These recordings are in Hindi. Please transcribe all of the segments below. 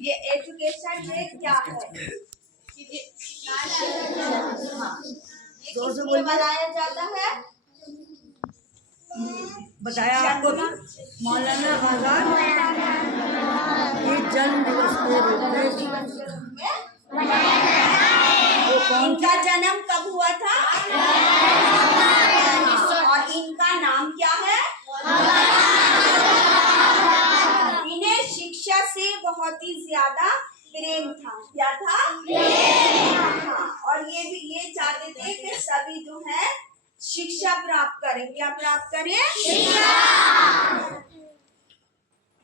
ये एजुकेशन में क्या है? जोर से बोलिए। बनाया जाता है, बताया आपको भी मौलाना आजाद के जन्म दिवस के रूप में इनका जन्म कब हुआ था और इनका नाम क्या है? इन्हें शिक्षा से बहुत ही ज्यादा प्रेम था। क्या था? हाँ, और ये भी ये चाहते थे कि सभी जो है शिक्षा प्राप्त करें। क्या प्राप्त करें? शिक्षा।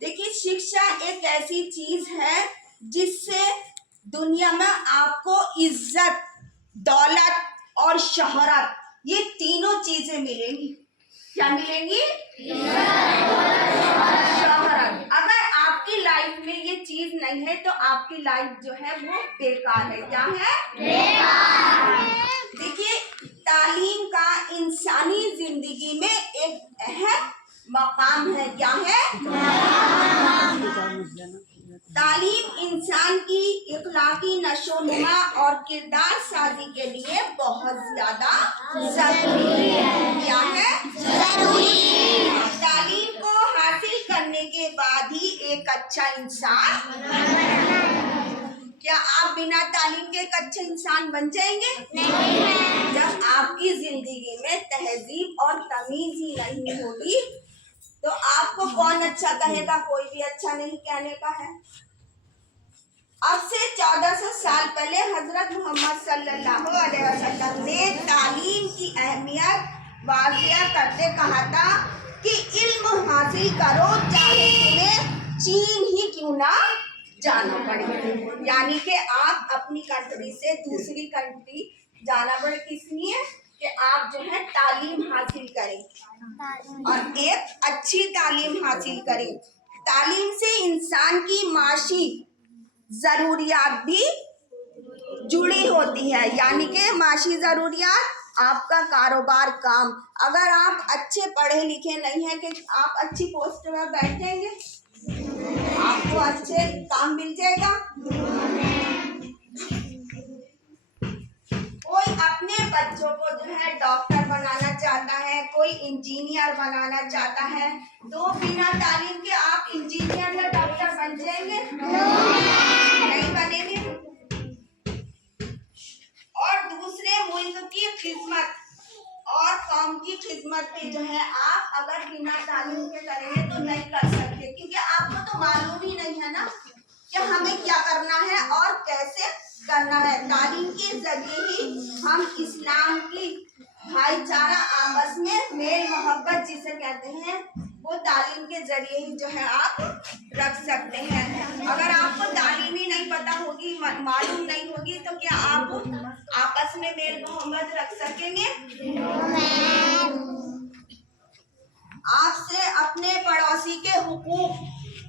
देखिए, शिक्षा एक ऐसी चीज है जिससे दुनिया में आपको इज्जत, दौलत और शोहरत, ये तीनों चीजें मिलेंगी। क्या मिलेंगी? शोहरत। अगर आपकी लाइफ में ये चीज नहीं है तो आपकी लाइफ जो है वो बेकार है। क्या है? बेकार। देखिए, तालीम का इंसानी जिंदगी में एक अहम मकाम है। क्या है? तालीम इंसान की इखलाकी नशोनुमा और किरदार साजी के लिए बहुत ज्यादा जरूरी है। क्या है? जरूरी। तालीम को हासिल करने के बाद ही एक अच्छा इंसान। क्या आप बिना तालीम के एक अच्छे इंसान बन जाएंगे? नहीं। जब आपकी जिंदगी में तहजीब और तमीज ही नहीं होगी तो आपको कौन अच्छा कहेगा? कोई भी अच्छा नहीं कहने का है। अब से 1400 साल पहले हजरत मोहम्मद सल्लल्लाहु अलैहि वसल्लम ने तालीम की अहमियत वाज़िया करते कहा था कि इल्म हासिल करो चाहे तुम्हें चीन ही क्यों ना जाना पड़े। यानी कि आप अपनी कंट्री से दूसरी कंट्री जाना पड़े, किस लिए? कि आप जो है तालीम हासिल करें और एक अच्छी तालीम हासिल करें। तालीम से इंसान की माशी जरूरियात भी जुड़ी होती है। यानी कि माशी जरूरियात, आपका कारोबार, काम। अगर आप अच्छे पढ़े लिखे नहीं हैं कि आप अच्छी पोस्ट में बैठेंगे, आपको अच्छे काम मिल जाएगा। कोई अपने बच्चों को जो है डॉक्टर बनाना चाहता है, कोई इंजीनियर बनाना चाहता है, तो बिना तालीम के आप इंजीनियर या डॉक्टर बन जाएंगे? नहीं बनेंगे। और दूसरे मुल्क की खिदमत और कौम की खिदमत पे जो है आप अगर बिना तालीम के करेंगे तो नहीं कर सकते, क्योंकि आपको तो मालूम ही नहीं है ना कि हमें क्या करना है और कैसे करना है। तालीम के जरिए ही हम इस्लाम की भाईचारा, आपस में मेल मोहब्बत जिसे कहते हैं, वो तालीम के जरिए ही जो है आप रख सकते हैं। अगर आपको तालीम ही नहीं पता होगी, मालूम नहीं होगी, तो क्या आप आपस में मेल मोहब्बत रख सकेंगे? आपसे अपने पड़ोसी के हुकूक,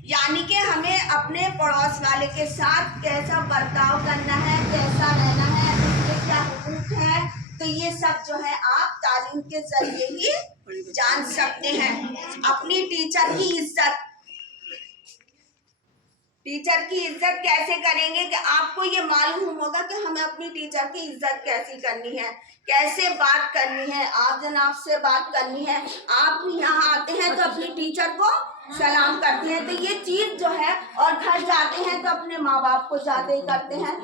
यानी कि हमें अपने पड़ोस वाले के साथ कैसा बर्ताव करना है, कैसा रहना है, उसके क्या हुकूक है, तो ये सब जो है आप तालीम के जरिए ही जान सकते हैं। अपनी टीचर की इज्जत कैसे करेंगे कि आपको ये मालूम होगा कि हमें अपनी टीचर की इज्जत कैसी करनी है, कैसे बात करनी है। आप जनाब से बात करनी है, आप यहाँ आते हैं तो अपनी टीचर को सलाम करते हैं, तो ये चीज जो है, और घर जाते हैं तो अपने माँ बाप को जाते ही करते हैं।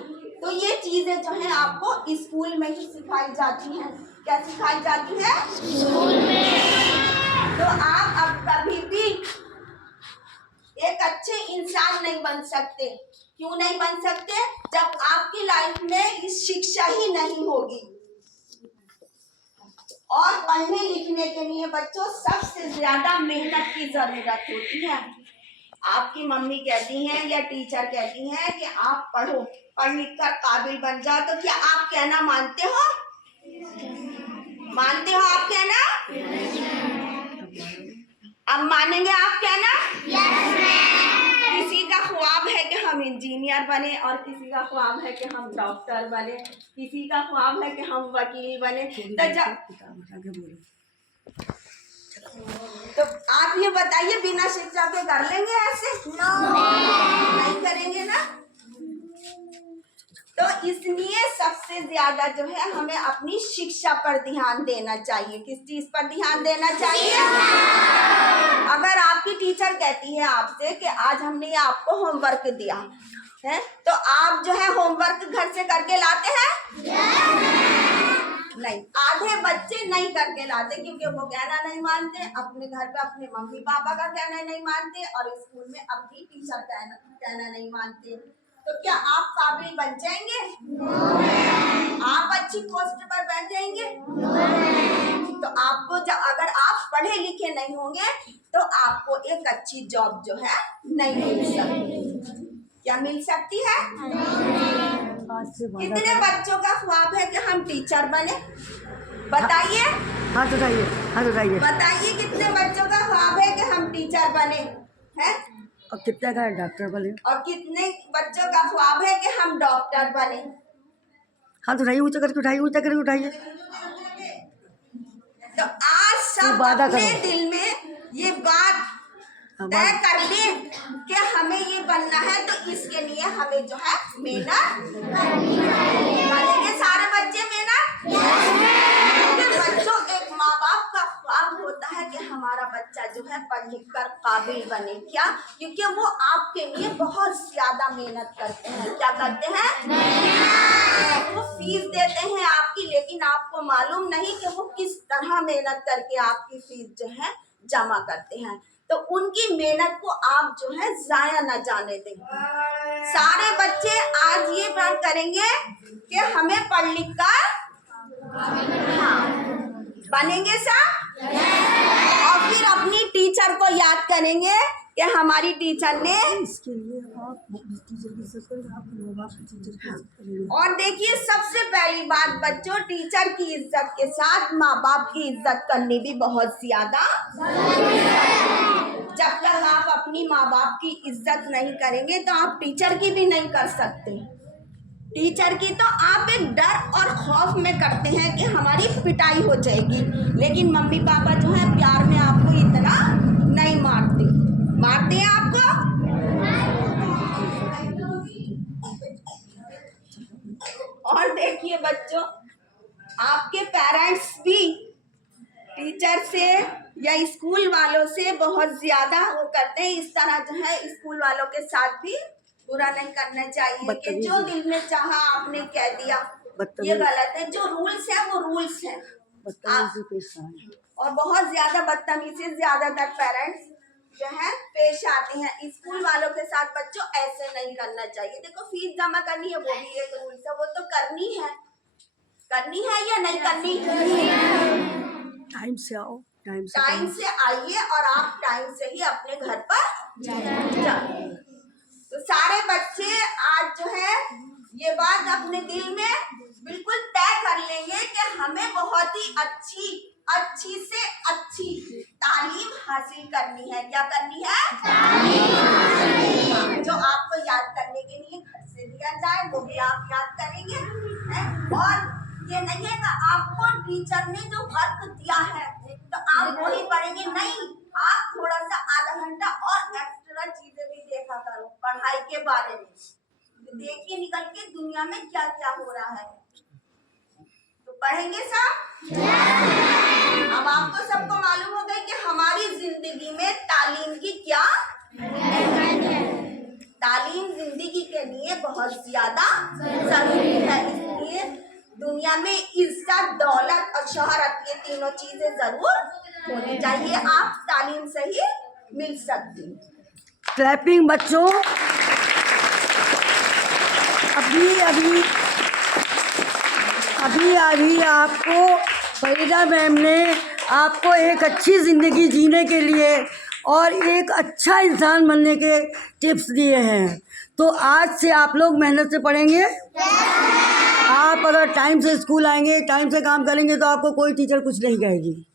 तो ये चीजें जो है आपको स्कूल में ही सिखाई जाती हैं। क्या सिखाई जाती है? स्कूल में। तो आप अब कभी भी एक अच्छे इंसान नहीं बन सकते। क्यों नहीं बन सकते? जब आपकी लाइफ में इस शिक्षा ही नहीं होगी। और पढ़ने लिखने के लिए बच्चों सबसे ज्यादा मेहनत की जरूरत होती है। आपकी मम्मी कहती हैं या टीचर कहती हैं कि आप पढ़ो, पढ़ लिख कर काबिल बन जाओ, तो क्या आप कहना मानते हो? मानते हो आप कहना? अब मानेंगे आप कहना? किसी का ख्वाब है कि हम इंजीनियर बने, और किसी का ख्वाब है कि हम डॉक्टर बने, किसी का ख्वाब है कि हम वकील बने। तो आप ये बताइए, बिना शिक्षा के कर लेंगे ऐसे? नहीं करेंगे ना। इसलिए सबसे ज्यादा जो है हमें अपनी शिक्षा पर ध्यान देना चाहिए। किस चीज पर ध्यान देना चाहिए? अगर आपकी टीचर कहती है आपसे कि आज हमने आपको होमवर्क दिया है, तो आप जो है होमवर्क घर से करके लाते हैं? नहीं, आधे बच्चे नहीं करके लाते क्योंकि वो कहना नहीं मानते, अपने घर पे अपने मम्मी पापा का कहना नहीं मानते और स्कूल में अपनी टीचर कहना नहीं मानते। तो क्या आप काबिल बन जाएंगे? आप अच्छी पोस्ट पर बैठ जाएंगे? तो आपको जब अगर आप पढ़े लिखे नहीं होंगे तो आपको एक अच्छी जॉब जो है नहीं मिल सकती। क्या मिल सकती है? कितने बच्चों का ख्वाब है कि हम टीचर बने? बताइए। हाथ उठाइए, हाथ उठाइए। बताइए कितने बच्चों का ख्वाब है कि हम टीचर बने हैं? और कितने का डॉक्टर बने? और कितने बच्चों का ख्वाब है कि हम डॉक्टर बने? हाथ उठाइए, ऊंचा करके उठाइए, ऊंचा करके उठाइए। तो आज सब अपने दिल में ये बात तय कर लें कि हमें ये बनना है, तो इसके लिए हमें जो है मेहनत करेंगे। सारे बच्चे मेहनत। बच्चों, एक माँ बाप का ख्वाब होता है कि हमारा बच्चा जो है पढ़ लिख कर काबिल बने। क्या? क्योंकि वो आपके लिए बहुत ज्यादा मेहनत करते हैं। क्या करते हैं? वो फीस देते हैं आपकी, लेकिन आपको मालूम नहीं कि वो किस तरह मेहनत करके आपकी फीस जो है जमा करते हैं। तो उनकी मेहनत को आप जो है जाया न जाने दें। सारे बच्चे आज ये बात करेंगे कि हमें पढ़ लिख कर बनेंगे सब, और फिर अपनी टीचर को याद करेंगे कि हमारी टीचर ने। इसके लिए आप टीचर की इज्जत करेंगे, आप माँ बाप की टीचर की इज्जत करेंगे। और देखिए, सबसे पहली बात बच्चों, टीचर की इज्जत के साथ माँ बाप की इज्जत करनी भी बहुत ज्यादा। जब तक आप अपनी माँ बाप की इज्जत नहीं करेंगे तो आप टीचर की भी नहीं कर सकते। टीचर की तो आप एक डर और खौफ में करते हैं कि हमारी पिटाई हो जाएगी, लेकिन मम्मी पापा जो है प्यार में आपको इतना नहीं मारते। मारते हैं आपको? और देखिए बच्चों, आपके पेरेंट्स भी टीचर से या स्कूल वालों से बहुत ज्यादा वो करते हैं। इस तरह जो है स्कूल वालों के साथ भी बुरा नहीं करना चाहिए कि जो दिल में चाहा आपने कह दिया, ये गलत है। जो रूल्स है वो रूल्स है। और बहुत ज्यादा बदतमीजी से ज्यादातर पेरेंट्स जो है पेश आते हैं। स्कूल वालों के साथ बच्चों ऐसे नहीं करना चाहिए। देखो, फीस जमा करनी है वो भी एक रूल्स है, वो तो करनी है या नहीं करनी? टाइम से आओ, टाइम से आइए और आप टाइम से ही अपने घर पर जाइए। तो सारे बच्चे आज जो है ये बात अपने दिल में बिल्कुल तय कर लेंगे कि हमें बहुत ही अच्छी से अच्छी तालीम हासिल करनी है। क्या करनी है? तालीम। जो आपको याद करने के लिए घर से दिया जाए वो भी आप याद करेंगे, है? और ये नहीं है कि आपको टीचर ने जो वर्क दिया है तो आप वही पढ़ेंगे। नहीं, आप थोड़ा सा आधा घंटा और एक्स्ट्रा चीजें भी देखा करो पढ़ाई के बारे में। देखिए निकल के दुनिया में क्या क्या हो रहा है, तो पढ़ेंगे सब। अब आपको सबको मालूम हो गई कि हमारी जिंदगी में तालीम की क्या तालीम जिंदगी के लिए बहुत ज्यादा जरूरी है। इसलिए दुनिया में इज्जत, दौलत और शोहरत, ये तीनों चीजें जरूर होनी चाहिए। आप तालीम से ही मिल सकती। क्लैपिंग बच्चों। अभी आपको फरीदा मैम ने आपको एक अच्छी ज़िंदगी जीने के लिए और एक अच्छा इंसान बनने के टिप्स दिए हैं। तो आज से आप लोग मेहनत से पढ़ेंगे। आप अगर टाइम से स्कूल आएंगे, टाइम से काम करेंगे तो आपको कोई टीचर कुछ नहीं कहेगी।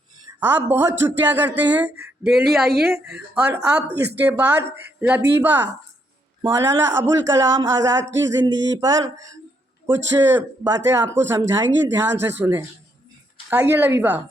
आप बहुत छुट्टियां करते हैं, डेली आइए। और अब इसके बाद लबीबा मौलाना अबुल कलाम आज़ाद की ज़िंदगी पर कुछ बातें आपको समझाएंगी, ध्यान से सुने। आइए लबीबा।